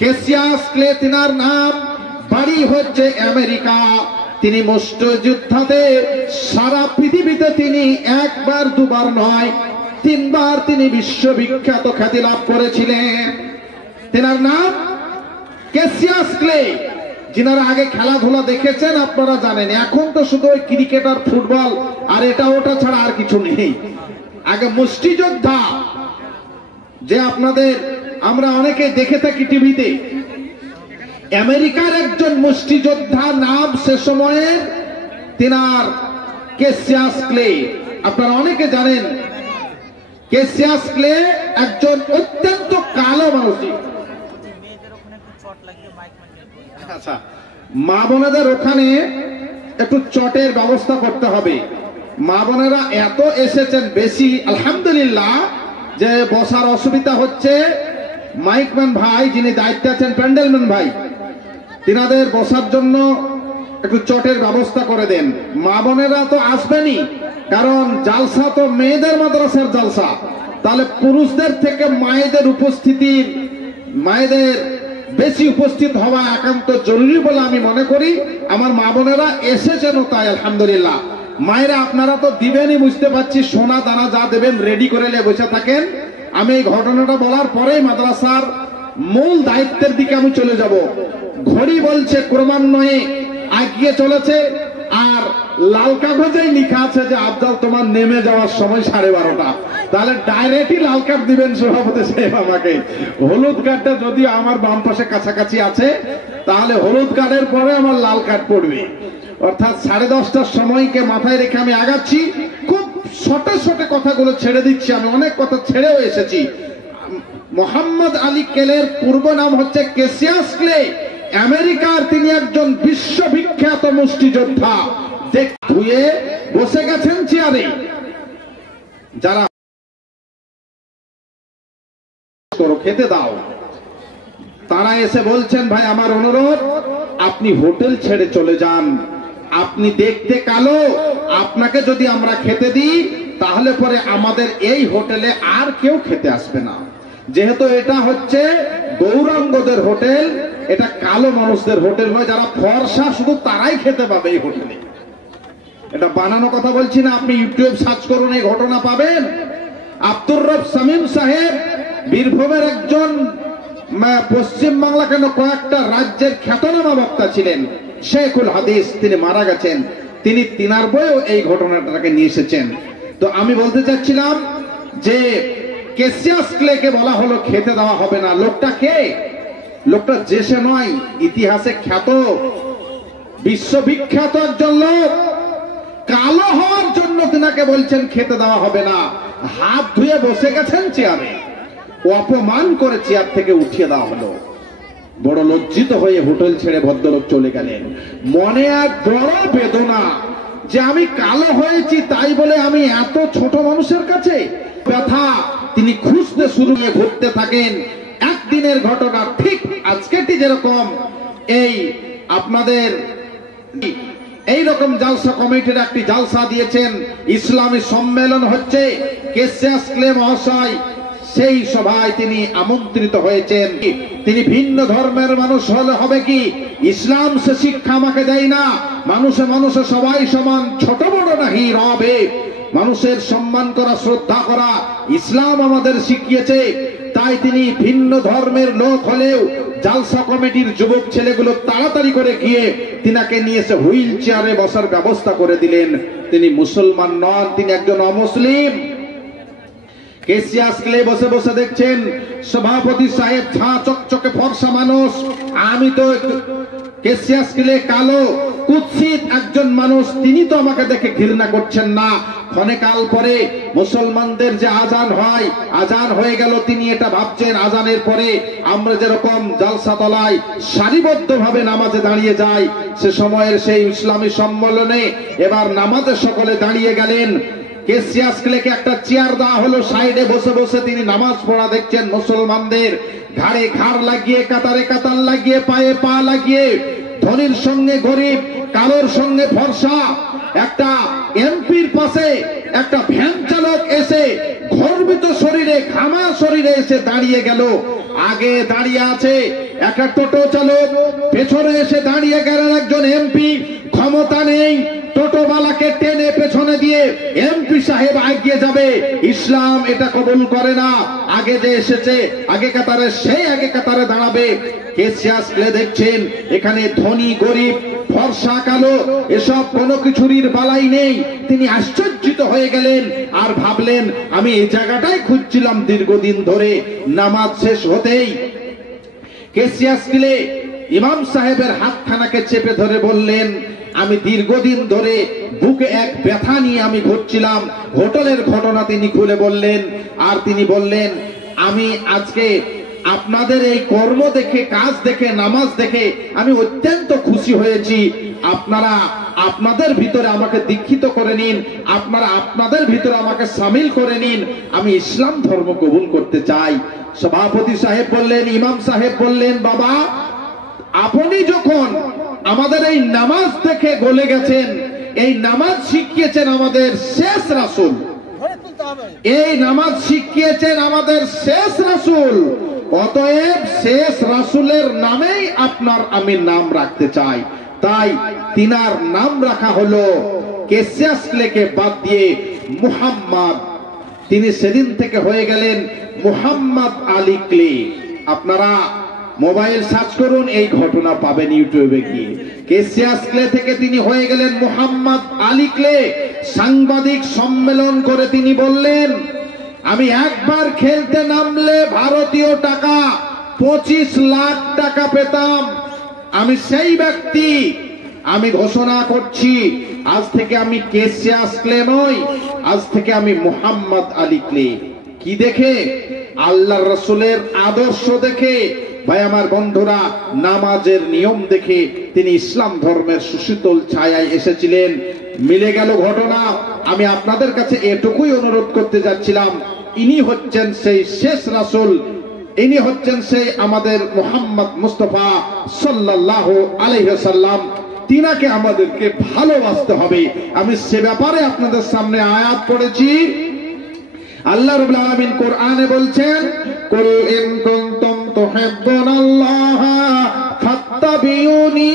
ক্যাসিয়াস ক্লে তিনার নাম, বাড়ি হচ্ছে আমেরিকা। তিনি মুষ্টিযুদ্ধে সারা পৃথিবীতে তিনি একবার দুবার নয় তিনবার তিনি বিশ্ববিখ্যাত খ্যাতি লাভ করেছিলেন। তেনার নাম ক্যাসিয়াস ক্লে। যিনারা আগে খেলাধুলা দেখেছেন আপনারা জানেন, এখন তো শুধু ওই ক্রিকেট আর ফুটবল আর এটা ওটা ছাড়া আর কিছু নেই। আগে মুষ্টিযোদ্ধা, যে আপনাদের আমরা অনেকে দেখে থাকি টিভিতে, আমেরিকার একজন মুষ্টিযোদ্ধা নাম সে সময়ের তেনার ক্যাসিয়াস ক্লে। আপনারা অনেকে জানেন ক্যাসিয়াস ক্লে একজন অত্যন্ত কালো মানুষ। আচ্ছা, মা বোনেদের ওখানে একটু চটের ব্যবস্থা করতে হবে। মা বোনেরা এত এসেছেন বেশি, আলহামদুলিল্লাহ, যে বসার অসুবিধা হচ্ছে। মাইকম্যান ভাই যিনি দায়িত্বে আছেন, প্যান্ডেলম্যান ভাই, তিনাদের বসার জন্য একটু চটের ব্যবস্থা করে দেন। মা বোনেরা তো আসবেনই, কারণ জালসা তো মেয়েদের মাদ্রাসার জালসা, তাহলে পুরুষদের থেকে মায়েদের উপস্থিতির, মায়েদের বেশি উপস্থিত হওয়া একান্ত জরুরি বলে আমি মনে করি। আমার মা বোনেরা এসেছেন তাই আলহামদুলিল্লাহ। মায়েরা আপনারা তো দিবেনই, বুঝতে পারছি, সোনা দানা যা দেবেন রেডি করে নিয়ে বসে থাকেন। আমি এই ঘটনাটা বলার পরেই মাদ্রাসার মূল দায়িত্বের দিকে আমি চলে যাব। ঘড়ি বলছে ক্রমান্বয়ে এগিয়ে চলেছে, আর লাল কাগজেই লেখা আছে যে আফজাল তোমার নেমে যাওয়ার সময় 12:30। তাহলে ডাইরেক্টই লাল কার্ড দিবেন সভাপতি সাহেব আমাকে। হলুদ কার্ডটা যদি আমার বাম পাশে কাছাকাছি আছে, তাহলে হলুদ কার্ডের পরে আমার লাল কার্ড পড়বে। অর্থাৎ 10:30টার সময়কে মাথায় রেখে আমি আগাচ্ছি। খুব শর্টে শর্টে কথাগুলো ছেড়ে দিচ্ছি, আমি অনেক কথা ছেড়েও এসেছি। মোহাম্মদ আলী ক্লের পূর্ব নাম হচ্ছে ক্যাসিয়াস ক্লে। আমেরিকার তিনি একজন বিশ্ববিখ্যাত মুষ্টিযোদ্ধা। ধুয়ে বসে গেছেন চেয়ারে। যারা খেতে দাও, তারা এসে বলছেন, ভাই আমার অনুরোধ, আপনি হোটেল ছেড়ে চলে যান। আপনি দেখতে কালো, আপনাকে যদি আমরা খেতে দিই তাহলে পরে আমাদের এই হোটেলে আর কেউ খেতে আসবে না। যেহেতু এটা হচ্ছে গৌরাঙ্গদের হোটেল, এটা কালো মানুষদের হোটেল নয়, যারা ফর্সা শুধু তারাই খেতে পাবে এই হোটেলে। এটা বানানো কথা বলছি না, আপনি ইউটিউব সার্চ করুন, এই ঘটনা পাবেন। আব্দুর রব শামীম সাহেব বীরভূমের একজন, পশ্চিম বাংলা কেন কয়েকটা রাজ্যের খ্যাতনামা বক্তা ছিলেন, শেখুল হাদিস, তিনি মারা গেছেন। তিনি তিনার বইও এই ঘটনাটাকে নিয়ে এসেছেন। তো আমি বলতে চাচ্ছিলাম যে ক্যাসিয়াস ক্লেকে বলা হলো খেতে দেওয়া হবে না। লোকটা কে? লোকটা দেশে নয়, ইতিহাসে খ্যাত, বিশ্ববিখ্যাত একজন লোক। কালো হওয়ার জন্য তিনাকে বলছেন খেতে দেওয়া হবে না। হাত ধুয়ে বসে গেছেন চেয়ারে, অপমান করে চেয়ার থেকে উঠিয়ে দেওয়া হলো। বড় লজ্জিত হয়ে হোটেল ছেড়ে ভদ্রলোক চলে গেলেন। মনে এক বড় বেদনা যে আমি কালো হয়েছি তাই বলে আমি এত ছোট মানুষের কাছে ব্যথা। তিনি খুঁজতে শুরু করে ঘুরতে থাকেন। একদিনের ঘটনা, ঠিক আজকেটি যেরকম এই আপনাদের এইরকম জালসা কমিটির একটি জালসা দিয়েছেন, ইসলামী সম্মেলন হচ্ছে, ক্যাসিয়াস ক্লে মহাশয় সেই সভায় তিনি আমন্ত্রিত হয়েছেন। তিনি ভিন্ন ধর্মের মানুষ হলে হবে কি, ইসলাম সে শিক্ষা আমাকে দেয় না, মানুষে মানুষে সবাই সমান, ছোট বড় নাহি রবে, মানুষের সম্মান করা, শ্রদ্ধা করা ইসলাম আমাদের শিখিয়েছে। তাই তিনি ভিন্ন ধর্মের লোক হলেও জালসা কমিটির যুবক ছেলেগুলো তাড়াতাড়ি করে গিয়ে তিনাকে নিয়ে এসে হুইল চেয়ারে বসার ব্যবস্থা করে দিলেন। তিনি মুসলমান নন, তিনি একজন অমুসলিম। ক্যাসিয়াস ক্লে বসে বসে দেখছেন সভাপতি সাহেব ঝাঁ চকচকে ফর্সা মানুষ, আমি তো ক্যাসিয়াস ক্লে কালো কুৎসিত একজন মানুষ, তিনি তো আমাকে দেখে ঘৃণা করছেন না। ক্ষণেকাল পরে মুসলমানদের যে আজান হয়, আজান হয়ে গেল, তিনি এটা ভাবছেন আজানের পরে আমরা যেরকম জালসা তলায় সারিবদ্ধভাবে নামাজে দাঁড়িয়ে যাই, সে সময়ের সেই ইসলামী সম্মেলনে এবার নামাজে সকলে দাঁড়িয়ে গেলেন। ক্যাসিয়াস ক্লেকে একটা চেয়ার দেওয়া হলো, সাইডে বসে বসে তিনি নামাজ পড়া দেখছেন। মুসলমানদের ঘাড়ে ঘাড় লাগিয়ে, কাতারে কাতার লাগিয়ে, পায়ে পা লাগিয়ে, ধনীর সঙ্গে গরিব, কালোর সঙ্গে ফর্সা। একটা এমপির পাশে একটা ভ্যান চালক এসে গর্বিত শরীরে, ঘামা শরীরে এসে দাঁড়িয়ে গেল। আগে দাঁড়িয়ে আছে একটা টোটো চালক, পেছনে এসে দাঁড়িয়ে গেলেন একজন এমপি। ক্ষমতা নেই, ছোটবেলাকে টেনে পেছনে দিয়ে এমপি সাহেব এগিয়ে যাবে, ইসলাম এটা কবুল করে না। আগে যে এসেছে আগে কাতারে, সেই আগে কাতারে দাঁড়াবে। কেসিয়াসকে দেখছেন এখানে ধনী গরিব ফর্সা কালো এসব কোনো কিছুরই বালাই নেই। তিনি আশ্চর্যিত হয়ে গেলেন আর ভাবলেন আমি এই জায়গাটাই খুঁজছিলাম দীর্ঘদিন ধরে। নামাজ শেষ হতেই কেসিয়াসকে ইমাম সাহেবের হাতখানাকে চেপে ধরে বললেন, আমি দীর্ঘদিন ধরে বুকে এক ব্যথা নিয়ে আমি ঘুরছিলাম। হোটেলের ঘটনা তিনি খুলে বললেন। আর তিনি বললেন, আমি আজকে আপনাদের এই কর্ম দেখে, কাজ দেখে, নামাজ দেখে আমি অত্যন্ত খুশি হয়েছি। আপনারা আপনাদের ভিতরে আমাকে দীক্ষিত করে নিন, আপনারা আপনাদের ভিতরে আমাকে সামিল করে নিন, আমি ইসলাম ধর্ম কবুল করতে চাই। সভাপতি সাহেব বললেন, ইমাম সাহেব বললেন, বাবা আপনি যখন আমাদের এই নামাজ দেখে গলে গেছেন, এই নামাজ শিখিয়েছেন আমাদের শেষ রাসূল, এই নামাজ শিখিয়েছেন আমাদের শেষ রাসূল, অতএব শেষ রাসূলের নামেই আপনার আমি নাম রাখতে চাই। তাই তিনার নাম রাখা হলো কেসিয়াসকে বাদ দিয়ে মুহাম্মদ। তিনি সেদিন থেকে হয়ে গেলেন মুহাম্মদ আলী ক্লে। আপনারা মোবাইল সার্চ করুন, এই ঘটনা পাবেন ইউটিউবে গিয়ে। কেসিয়াস ক্লে থেকে তিনি হয়ে গেলেন মুহাম্মদ আলী ক্লে। সাংবাদিক সম্মেলন করে তিনি বললেন, আমি একবার খেলতে নামলে ভারতীয় টাকা 25 লাখ টাকা পেতাম। আমি সেই ব্যক্তি, আমি ঘোষণা করছি আজ থেকে আমি কেসিয়াস ক্লে নই, আজ থেকে আমি মুহাম্মদ আলী ক্লে। কি দেখে? আল্লাহর রাসূলের আদর্শ দেখে। ভাই আমার বন্ধুরা, নামাজের নিয়ম দেখে তিনি ইসলাম ধর্মের সুশীতল ছায়ায় এসেছিলেন। মিলে গেল ঘটনা। আমি আপনাদের কাছে এটুকুই অনুরোধ করতে যাচ্ছিলাম, ইনি হচ্ছেন সেই শেষ রাসূল, ইনি হচ্ছেন সেই আমাদের মুহাম্মদ মুস্তাফা সাল্লাল্লাহু আলাইহি ওয়াসাল্লাম। তিনাকে আমাদেরকে ভালোবাসতে হবে। আমি সে ব্যাপারে আপনাদের সামনে আয়াত পড়েছি। আল্লাহ রাব্বুল আলামিন কোরআনে বলছেন, কুল ইন কুনতুম তুহিব্বুনাল্লাহা ফাত্তাবিউনি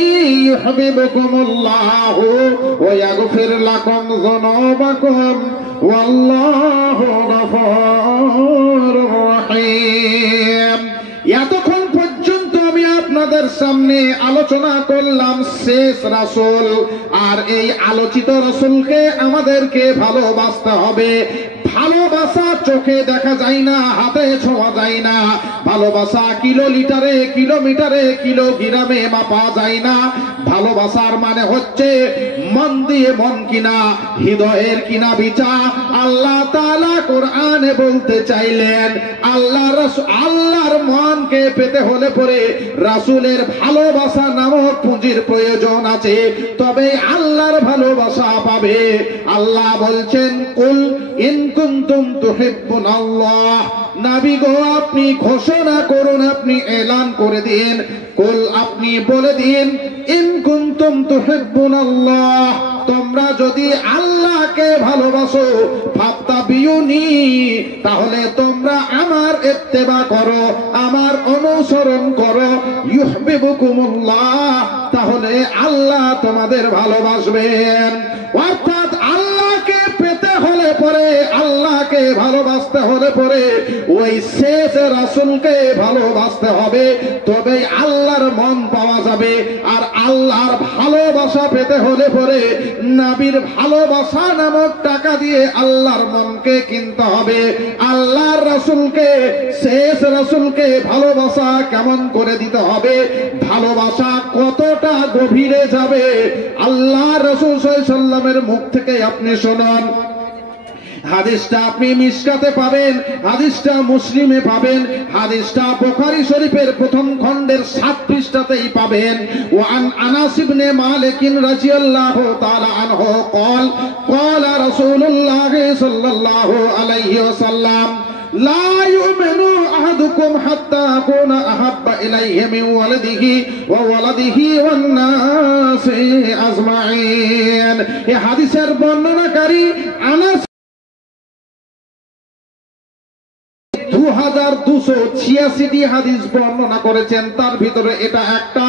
ইউহিব্বুকুমুল্লাহু ওয়া ইয়াগফির লাকুম যুনুবাকুম ওয়াল্লাহু গফুরুর রহিম। এতক্ষণ পর্যন্ত আমি আপনাদের সামনে আলোচনা করলাম শেষ রাসূল, আর এই আলোচিত রাসূলকে আমাদেরকে ভালোবাসতে হবে। ভালোবাসা চোখে দেখা যায় না, হাতে ছোঁয়া যায় না। ভালোবাসা কিলোমিটারে কিলোমিটারে কিলোগ্রামে মাপা যায় না। ভালোবাসার মানে হচ্ছে মন দিয়ে মন কিনা, হৃদয়ের কিনা বিচা। আল্লাহ তাআলা কোরআনে বলতে চাইলেন, আল্লাহর মনকে পেতে হলে পরে রাসূলের ভালোবাসা নামক পুঁজির প্রয়োজন আছে, তবে আল্লাহর ভালোবাসা পাবে। আল্লাহ বলছেন, কুল ইন কুনতুম তুহিব্বুনাল্লাহ, নবী গো আপনি ঘোষণা করুন, আপনি এলান করে দিন, কুল আপনি বলে দিন, ইন কুনতুম তুহিব্বুনাল্লাহ, তোমরা যদি আল্লাহকে ভালোবাসো, ফাত্তাবিউনি, তাহলে তোমরা আমার ইত্তেবা করো, আমার অনুসরণ করো, ইউহিব্বুকুমুল্লাহ, তাহলে আল্লাহ তোমাদের ভালোবাসবেন। অর্থাৎ আল্লাহকে পেতে হলে পরে, আল্লাহকে ভালোবাসতে হলে পরে ওই শেষ রাসূলকে ভালোবাসতে হবে, তবে আল্লাহর মন পাওয়া যাবে। আর আল্লাহর ভালোবাসা পেতে হলে পরে নবীর ভালোবাসা নামক টাকা দিয়ে আল্লাহর মনকে কিনতে হবে। আল্লাহর রাসূলকে, শেষ রাসূলকে ভালোবাসা কেমন করে দিতে হবে, ভালোবাসা কতটা গভীরে যাবে, আল্লাহ রাসূল সাল্লাল্লাহু আলাইহি ওয়াসাল্লামের মুখ থেকে আপনি শুনুন। হাদিসটা আপনি মিশকাতে পাবেন, হাদিসটা মুসলিমে পাবেন, হাদিসটা বুখারী শরীফের প্রথম খণ্ডের 7 পৃষ্ঠাতেই পাবেন। ওয়ান আনাস ইবনে মালিক রাদিয়াল্লাহু তাআলা আনহু قال قال رسول الله صلى الله عليه وسلم لا يؤمن أحدكم حتى أكون أحب إليه من ولده وولده والناس أجمعين। এই হাদিসের বর্ণনাকারী আনাস 1286টি হাদিস বর্ণনা করেছেন। তার ভিতরে এটা একটা।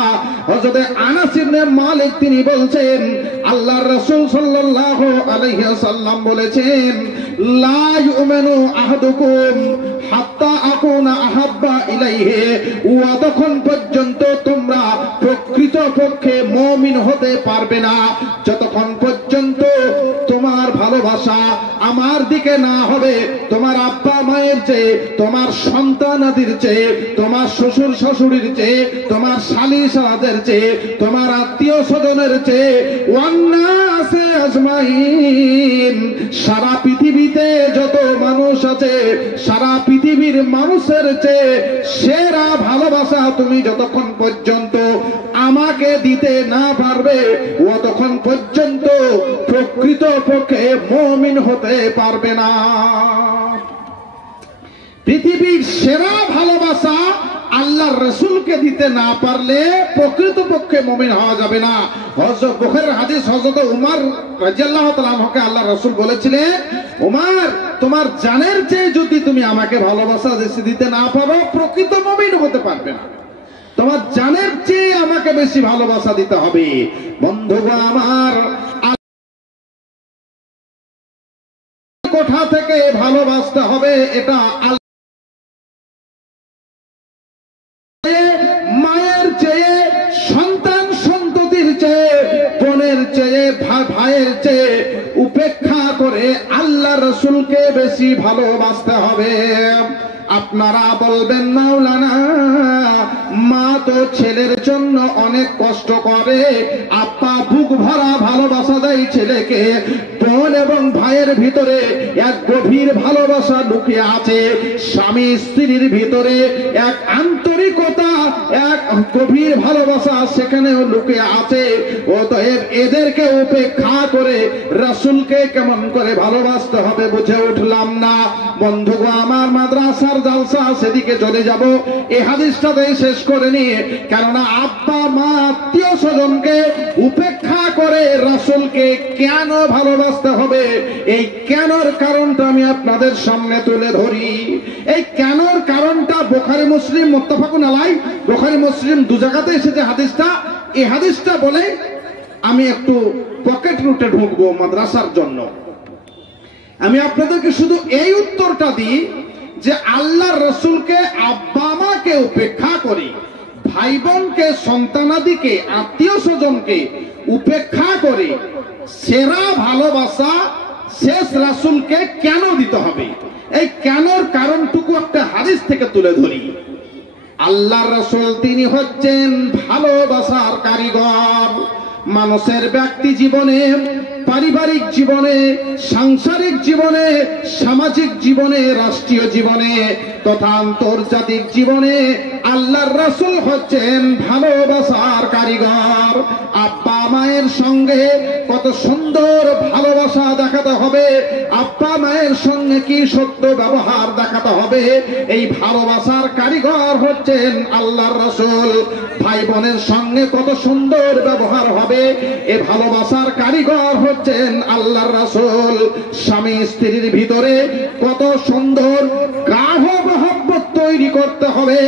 হযরত আনাস ইবনে মালিক তিনি বলছেন আল্লাহর রাসূল সাল্লাল্লাহু আলাইহি ওয়াসাল্লাম বলেছেন, লা ইউমিনু আহাদুকুম হাত্তা আকুনা আহাব্বা ইলাইহি, যতক্ষণ পর্যন্ত তোমরা প্রকৃতপক্ষে মুমিন হতে পারবে না, যতক্ষণ পর্যন্ত তোমার ভালোবাসা আমার দিকে না হবে, তোমার আব্বা মায়ের চেয়ে, তোমার সন্তানাদির চেয়ে, তোমার শ্বশুর শাশুড়ির চেয়ে, তোমার শালি শালাদের চেয়ে, তোমার আত্মীয় স্বজনের চেয়ে, ওয়ান্নাসে আজমাইন, সারা পৃথিবীতে যত মানুষ আছে সারা পৃথিবীর মানুষের চেয়ে সেরা ভালোবাসা তুমি যতক্ষণ পর্যন্ত আমাকে দিতে না পারবে ততক্ষণ পর্যন্ত প্রকৃতপক্ষে মুমিন হতে পারবে না। পৃথিবীর সেরা ভালোবাসা আল্লাহর রাসূলকে দিতে না পারলে প্রকৃতপক্ষে মুমিন হওয়া যাবে না। হযরত বুখারীর হাদিস, হযরত উমর রাদিয়াল্লাহু তাআলা আনহুকে আল্লাহর রাসূল বলেছিলেন, উমর তোমার জানের চেয়ে যদি তুমি আমাকে ভালোবাসা দিতে না পারো প্রকৃত মুমিন হতে পারবে না। তোমার জানের চেয়ে আমাকে বেশি ভালোবাসা দিতে হবে। বন্ধুগণ আমার, কোথা থেকে ভালোবাসতে হবে এটা মায়ের চেয়ে, সন্তান সন্ততির চেয়ে, বোনের চেয়ে, ভাইয়ের চেয়ে উপেক্ষা করে আল্লাহ রাসূলকে বেশি ভালোবাসতে হবে। আপনারা বলবেন মাওলানা মা তো ছেলের জন্য অনেক কষ্ট করে, আপা বুক ভরা ভালোবাসা দেয় ছেলেকে, বোন এবং ভাইয়ের ভিতরে এক গভীর ভালোবাসা লুকিয়ে আছে, স্বামী স্ত্রীর ভিতরে এক আন্তরিকতা, এক গভীর ভালোবাসা সেখানেও লুকিয়ে আছে। অতএব এদেরকে উপেক্ষা করে রাসূলকে কেমন করে ভালোবাসতে হবে বুঝে উঠলাম না। বন্ধুগণ আমার, মাদ্রাসার জালসা সেদিকে চলে যাব এই হাদিসটাতেই শেষ করে নিয়ে, কেননা আব্বা মা আত্মীয় স্বজনকে উপেক্ষা করে রাসূলকে কেন ভালোবাসতে হবে, এই কেনর কারণটা আমি আপনাদের সামনে তুলে ধরি। এই কেনর কারণটা বুখারী মুসলিম মুত্তাফাকুন আলাইহি, বুখারী মুসলিম দু জায়গাতে এসেছে হাদিসটা। এই হাদিসটা বলে আমি একটু পকেট রুটে ঢুকবো মাদ্রাসার জন্য। আমি আপনাদেরকে শুধু এই উত্তরটা দিই যে আল্লাহর রাসূলকে আব্বা মাকে উপেক্ষা করে, ভাই বোনকে, সন্তানাদিকে, আত্মীয় স্বজনকে উপেক্ষা করে সেরা ভালোবাসা শেষ রাসূলকে কেন দিতে হবে, এই কেনর কারণটুকু একটা হাদিস থেকে তুলে ধরি। আল্লাহর রাসূল তিনি হচ্ছেন ভালোবাসার কারিগর। মানুষের ব্যক্তি জীবনে, পারিবারিক জীবনে, সাংসারিক জীবনে, সামাজিক জীবনে, রাষ্ট্রীয় জীবনে তথা আন্তর্জাতিক জীবনে আল্লাহর রাসূল হচ্ছেন ভালোবাসার কারিগর। আব্বা মায়ের সঙ্গে কত সুন্দর ভালোবাসা দেখাতে হবে, আব্বা মায়ের সঙ্গে কি সত্য ব্যবহার দেখাতে হবে, এই ভালোবাসার কারিগর হচ্ছেন আল্লাহর রাসূল। ভাই বোনের সঙ্গে কত সুন্দর ব্যবহার হবে, এই ভালোবাসার কারিগর হচ্ছেন আল্লাহর রাসূল। স্বামী স্ত্রীর ভিতরে কত সুন্দর গাঢ় মহব্বত তৈরি করতে হবে,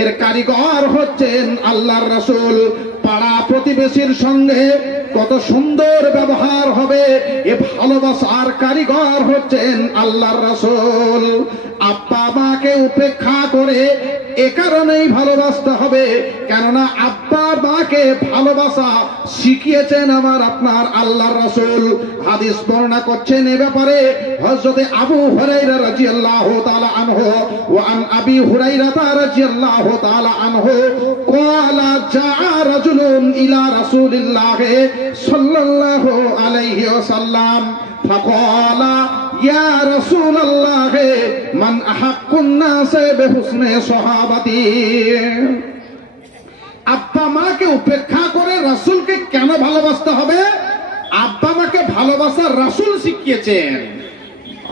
এর কারিগর হচ্ছেন আল্লাহর রাসূল। পাড়া প্রতিবেশীর সঙ্গে কত সুন্দর ব্যবহার হবে, এ ভালোবাসার কারিগর হচ্ছেন আল্লাহর রাসূল। আব্বা মাকে উপেক্ষা করে এ কারণেই ভালোবাসতে হবে, কেননা আব্বা মাকে ভালোবাসা শিখিয়েছেন আমার আপনার আল্লাহর রাসূল। হাদিস বর্ণনা করছেন এ ব্যাপারে হযরত আবু হুরায়রা রাদিয়াল্লাহু তাআলা আনহু, ওয়া আন আবি হুরায়রা রাদিয়াল্লাহু তাআলা আনহু ক্বালা জাআ রাজুলুন ইলা রাসূলিল্লাহ সাল্লাল্লাহু আলাইহি ওয়াসাল্লাম ফাকালা ইয়া রাসূলাল্লাহ মান আহাক্কুন নাস বিহুসনি সাহাবাতি। আব্বা মাকে উপেক্ষা করে রাসূলকে কেন ভালোবাসতে হবে, আব্বা মাকে ভালোবাসার রাসূল শিখিয়েছেন।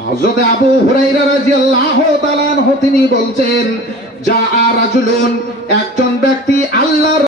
হযরত আবু হুরায়রা রাদিয়াল্লাহু তাআলা আনহু তিনি বলছেন, জাআ রাজুলুন, একজন ব্যক্তি আল্লাহর